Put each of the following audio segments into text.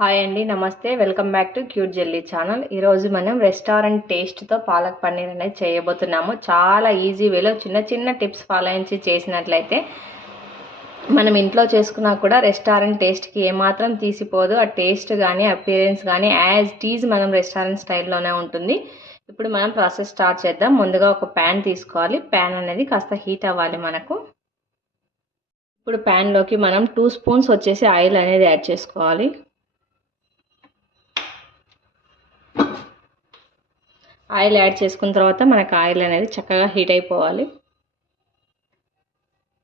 Hi అండి, నమస్తే. Welcome back to cute jelly channel. ఈరోజు మనం రెస్టారెంట్ టేస్ట్తో పాలక్ పన్నీర్ అనేది చేయబోతున్నాము. చాలా ఈజీ వేలో చిన్న చిన్న టిప్స్ ఫాలో అయ్యి చేసినట్లయితే మనం ఇంట్లో చేసుకున్నా కూడా రెస్టారెంట్ టేస్ట్కి ఏమాత్రం తీసిపోదు. ఆ టేస్ట్ కానీ అపియరెన్స్ కానీ యాజ్ టీజ్ మనం రెస్టారెంట్ స్టైల్లోనే ఉంటుంది. ఇప్పుడు మనం ప్రాసెస్ స్టార్ట్ చేద్దాం. ముందుగా ఒక ప్యాన్ తీసుకోవాలి. ప్యాన్ అనేది కాస్త హీట్ అవ్వాలి మనకు. ఇప్పుడు ప్యాన్లోకి మనం 2 స్పూన్స్ వచ్చేసి ఆయిల్ అనేది యాడ్ చేసుకోవాలి. ఆయిల్ యాడ్ చేసుకున్న తర్వాత మనకు ఆయిల్ అనేది చక్కగా హీట్ అయిపోవాలి.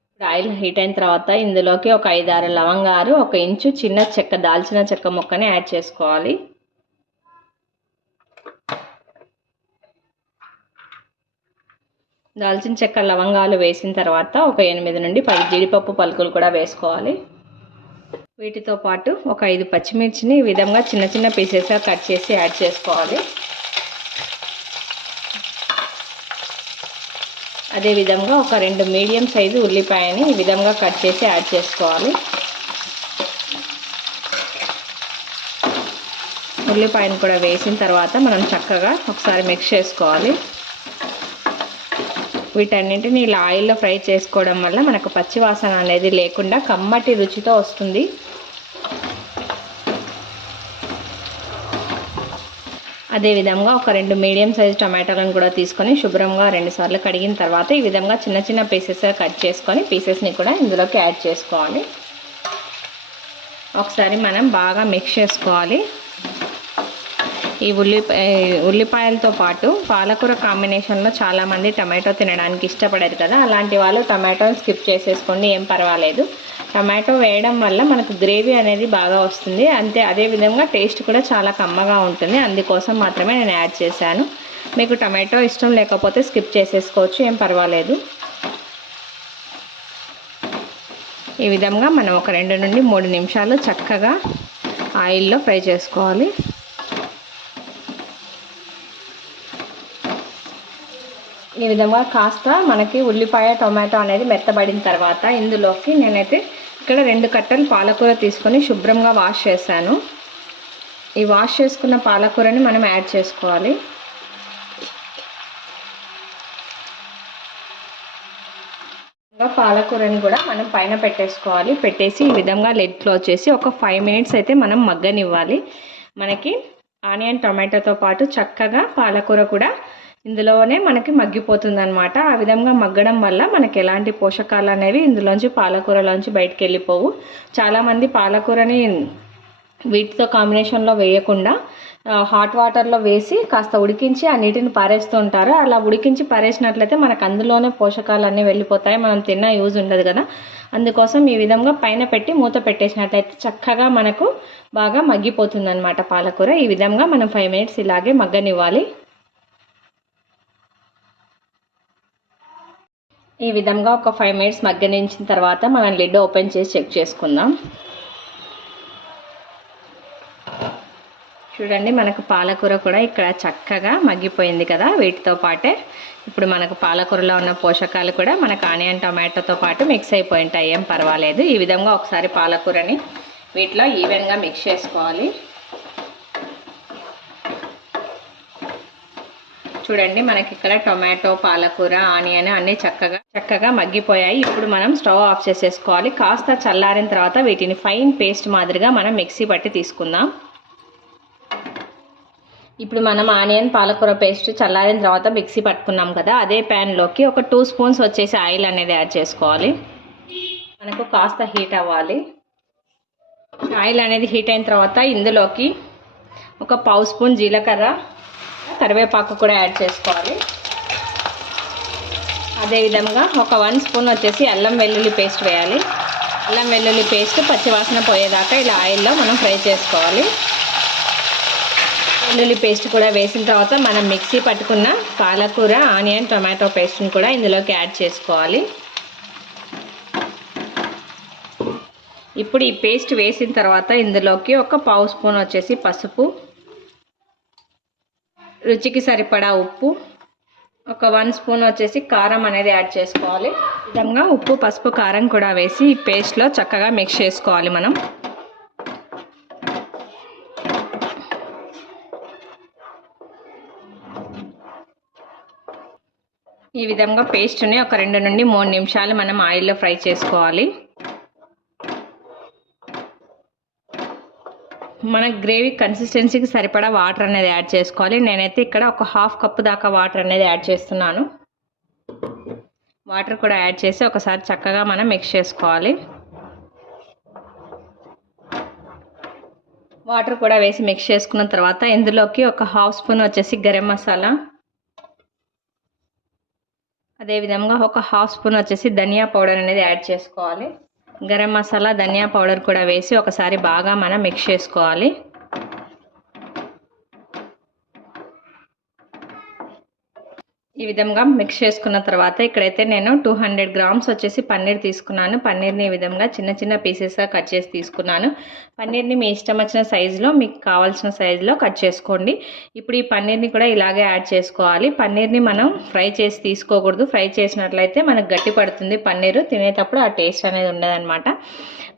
ఇప్పుడు ఆయిల్ హీట్ అయిన తర్వాత ఇందులోకి ఒక 5-6 లవంగాలు, 1 ఇంచు చిన్న చెక్క దాల్చిన చెక్క ముక్కని యాడ్ చేసుకోవాలి. దాల్చిన చెక్క లవంగాలు వేసిన తర్వాత ఒక 8 నుండి 10 జీడిపప్పు పలుకులు కూడా వేసుకోవాలి. వీటితో పాటు ఒక 5 పచ్చిమిర్చిని ఈ విధంగా చిన్న చిన్న పీసెస్గా కట్ చేసి యాడ్ చేసుకోవాలి. అదేవిధంగా ఒక 2 మీడియం సైజు ఉల్లిపాయని ఈ విధంగా కట్ చేసి యాడ్ చేసుకోవాలి. ఉల్లిపాయను కూడా వేసిన తర్వాత మనం చక్కగా ఒకసారి మిక్స్ చేసుకోవాలి. వీటన్నింటిని ఇలా ఆయిల్లో ఫ్రై చేసుకోవడం వల్ల మనకు పచ్చి వాసన అనేది లేకుండా కమ్మటి రుచితో వస్తుంది. అదేవిధంగా ఒక 2 మీడియం సైజ్ టమాటాలను కూడా తీసుకొని శుభ్రంగా 2 సార్లు కడిగిన తర్వాత ఈ విధంగా చిన్న చిన్న పీసెస్గా కట్ చేసుకొని పీసెస్ని కూడా ఇందులోకి యాడ్ చేసుకోవాలి. ఒకసారి మనం బాగా మిక్స్ చేసుకోవాలి. ఈ ఉల్లిపాయలతో పాటు పాలకూర కాంబినేషన్లో చాలామంది టమాటో తినడానికి ఇష్టపడరు కదా, అలాంటి వాళ్ళు టమాటోని స్కిప్ చేసేసుకోండి, ఏం పర్వాలేదు. టమాటో వేయడం వల్ల మనకు గ్రేవీ అనేది బాగా వస్తుంది. అదేవిధంగా టేస్ట్ కూడా చాలా కమ్మగా ఉంటుంది. అందుకోసం మాత్రమే నేను యాడ్ చేశాను. మీకు టమాటో ఇష్టం లేకపోతే స్కిప్ చేసేసుకోవచ్చు, ఏం పర్వాలేదు. ఈ విధంగా మనం ఒక 2 నుండి 3 నిమిషాలు చక్కగా ఆయిల్లో ఫ్రై చేసుకోవాలి. ఈ విధంగా కాస్త మనకి ఉల్లిపాయ టొమాటో అనేది మెత్తబడిన తర్వాత ఇందులోకి నేనైతే ఇక్కడ 2 కట్టలు పాలకూర తీసుకొని శుభ్రంగా వాష్ చేశాను. ఈ వాష్ చేసుకున్న పాలకూరని మనం యాడ్ చేసుకోవాలి. పాలకూరని కూడా మనం పైన పెట్టేసి ఈ విధంగా లిడ్ క్లోజ్ చేసి ఒక 5 మినిట్స్ అయితే మనం మగ్గనివ్వాలి. మనకి ఆనియన్ టొమాటోతో పాటు చక్కగా పాలకూర కూడా ఇందులోనే మనకి మగ్గిపోతుంది అనమాట. ఆ విధంగా మగ్గడం వల్ల మనకి ఎలాంటి పోషకాలు అనేవి ఇందులోంచి పాలకూరలోంచి బయటకు వెళ్ళిపోవు. చాలామంది పాలకూరని వీటితో కాంబినేషన్లో వేయకుండా హాట్ వాటర్లో వేసి కాస్త ఉడికించి ఆ నీటిని పారేస్తూ ఉంటారు. అలా ఉడికించి పారేసినట్లయితే మనకు అందులోనే పోషకాలు అన్నీ వెళ్ళిపోతాయి, మనం తిన్న యూజ్ ఉండదు కదా. అందుకోసం ఈ విధంగా పైన పెట్టి మూత పెట్టేసినట్లయితే చక్కగా మనకు బాగా మగ్గిపోతుంది అనమాట పాలకూర. ఈ విధంగా మనం 5 మినిట్స్ ఇలాగే మగ్గనివ్వాలి. ఈ విధంగా ఒక 5 మినిట్స్ మగ్గనించిన తర్వాత మనం లిడ్ ఓపెన్ చేసి చెక్ చేసుకుందాం. చూడండి, మనకు పాలకూర కూడా ఇక్కడ చక్కగా మగ్గిపోయింది కదా. వీటితో పాటే ఇప్పుడు మనకు పాలకూరలో ఉన్న పోషకాలు కూడా మనకు ఆనియన్ టొమాటోతో పాటు మిక్స్ అయిపోయి ఉంటాయి, ఏం పర్వాలేదు. ఈ విధంగా ఒకసారి పాలకూరని వీటిలో ఈవెన్గా మిక్స్ చేసుకోవాలి. చూడండి, మనకి ఇక్కడ టొమాటో, పాలకూర, ఆనియన్ అన్నీ చక్కగా మగ్గిపోయాయి. ఇప్పుడు మనం స్టవ్ ఆఫ్ చేసేసుకోవాలి. కాస్త చల్లారిన తర్వాత వీటిని ఫైన్ పేస్ట్ మాదిరిగా మనం మిక్సీ పట్టి తీసుకుందాం. ఇప్పుడు మనం ఆనియన్ పాలకూర పేస్ట్ చల్లారిన తర్వాత మిక్సీ పట్టుకున్నాం కదా, అదే ప్యాన్లోకి ఒక 2 స్పూన్స్ వచ్చేసి ఆయిల్ అనేది యాడ్ చేసుకోవాలి. మనకు కాస్త హీట్ అవ్వాలి. ఆయిల్ అనేది హీట్ అయిన తర్వాత ఇందులోకి ఒక 1/2 స్పూన్ జీలకర్ర, కరివేపాకు కూడా యాడ్ చేసుకోవాలి. అదేవిధంగా ఒక 1 స్పూన్ వచ్చేసి అల్లం వెల్లుల్లి పేస్ట్ వేయాలి. అల్లం వెల్లుల్లి పేస్ట్ పచ్చివాసన పోయేదాకా ఇలా ఆయిల్లో మనం ఫ్రై చేసుకోవాలి. వెల్లుల్లి పేస్ట్ కూడా వేసిన తర్వాత మనం మిక్సీ పట్టుకున్న పాలకూర, ఆనియన్ టొమాటో పేస్ట్ని కూడా ఇందులోకి యాడ్ చేసుకోవాలి. ఇప్పుడు ఈ పేస్ట్ వేసిన తర్వాత ఇందులోకి ఒక 1/2 స్పూన్ వచ్చేసి పసుపు, రుచికి సరిపడా ఉప్పు, ఒక 1 స్పూన్ వచ్చేసి కారం అనేది యాడ్ చేసుకోవాలి. ఈ విధంగా ఉప్పు, పసుపు, కారం కూడా వేసి ఈ పేస్ట్లో చక్కగా మిక్స్ చేసుకోవాలి మనం. ఈ విధంగా పేస్ట్ని ఒక 2 నుండి 3 నిమిషాలు మనం ఆయిల్లో ఫ్రై చేసుకోవాలి. మన గ్రేవీ కన్సిస్టెన్సీకి సరిపడా వాటర్ అనేది యాడ్ చేసుకోవాలి. నేనైతే ఇక్కడ ఒక 1/2 కప్పు దాకా వాటర్ అనేది యాడ్ చేస్తున్నాను. వాటర్ కూడా యాడ్ చేసి ఒకసారి చక్కగా మనం మిక్స్ చేసుకోవాలి. వాటర్ కూడా వేసి మిక్స్ చేసుకున్న తర్వాత ఇందులోకి ఒక 1/2 స్పూన్ వచ్చేసి గరం మసాలా, అదేవిధంగా ఒక 1/2 స్పూన్ వచ్చేసి ధనియా పౌడర్ అనేది యాడ్ చేసుకోవాలి. గరం మసాలా, ధనియా పౌడర్ కూడా వేసి ఒకసారి బాగా మనం మిక్స్ చేసుకోవాలి. ఈ విధంగా మిక్స్ చేసుకున్న తర్వాత ఇక్కడైతే నేను 200 గ్రామ్స్ వచ్చేసి పన్నీర్ తీసుకున్నాను. పన్నీర్ని ఈ విధంగా చిన్న చిన్న పీసెస్గా కట్ చేసి తీసుకున్నాను. పన్నీర్ని మీ ఇష్టం వచ్చిన సైజులో, మీకు కావాల్సిన సైజులో కట్ చేసుకోండి. ఇప్పుడు ఈ పన్నీర్ని కూడా ఇలాగే యాడ్ చేసుకోవాలి. పన్నీర్ని మనం ఫ్రై చేసి తీసుకోకూడదు. ఫ్రై చేసినట్లయితే మనకు గట్టి పడుతుంది పన్నీరు, తినేటప్పుడు ఆ టేస్ట్ అనేది ఉండదన్నమాట.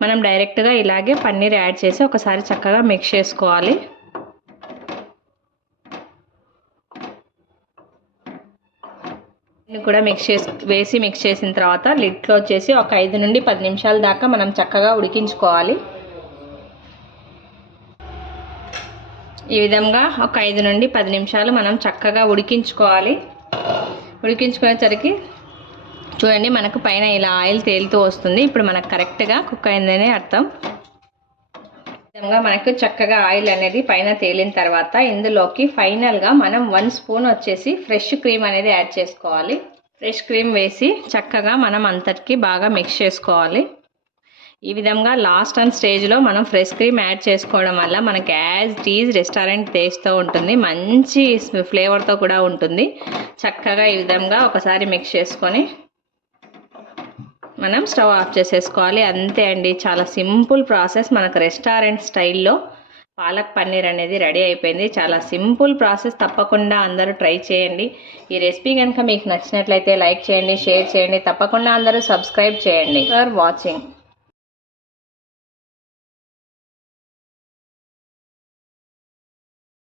మనం డైరెక్ట్గా ఇలాగే పన్నీర్ యాడ్ చేసి ఒకసారి చక్కగా మిక్స్ చేసుకోవాలి. దీన్ని కూడా మిక్స్ చేసిన తర్వాత లిడ్ క్లోజ్ చేసి ఒక 5 నుండి 10 నిమిషాల దాకా మనం చక్కగా ఉడికించుకోవాలి. ఈ విధంగా ఒక 5 నుండి 10 నిమిషాలు మనం చక్కగా ఉడికించుకోవాలి. ఉడికించుకునేసరికి చూడండి మనకు పైన ఇలా ఆయిల్ తేలుతూ వస్తుంది. ఇప్పుడు మనకు కరెక్ట్గా కుక్ అయిందని అర్థం. విధంగా మనకు చక్కగా ఆయిల్ అనేది పైన తేలిన తర్వాత ఇందులోకి ఫైనల్గా మనం 1 స్పూన్ వచ్చేసి ఫ్రెష్ క్రీమ్ అనేది యాడ్ చేసుకోవాలి. ఫ్రెష్ క్రీమ్ వేసి చక్కగా మనం అంతటికి బాగా మిక్స్ చేసుకోవాలి. ఈ విధంగా లాస్ట్ అండ్ స్టేజ్లో మనం ఫ్రెష్ క్రీమ్ యాడ్ చేసుకోవడం వల్ల మనకి యాజ్ ఇట్ ఈజ్ రెస్టారెంట్ టేస్ట్తో ఉంటుంది, మంచి ఫ్లేవర్తో కూడా ఉంటుంది. చక్కగా ఈ విధంగా ఒకసారి మిక్స్ చేసుకొని మనం స్టవ్ ఆఫ్ చేసేసుకోవాలి. అంతే అండి, చాలా సింపుల్ ప్రాసెస్. మనకు రెస్టారెంట్ స్టైల్లో పాలక్ పన్నీర్ అనేది రెడీ అయిపోయింది. చాలా సింపుల్ ప్రాసెస్, తప్పకుండా అందరూ ట్రై చేయండి. ఈ రెసిపీ కనుక మీకు నచ్చినట్లయితే లైక్ చేయండి, షేర్ చేయండి, తప్పకుండా అందరూ సబ్స్క్రైబ్ చేయండి. For watching.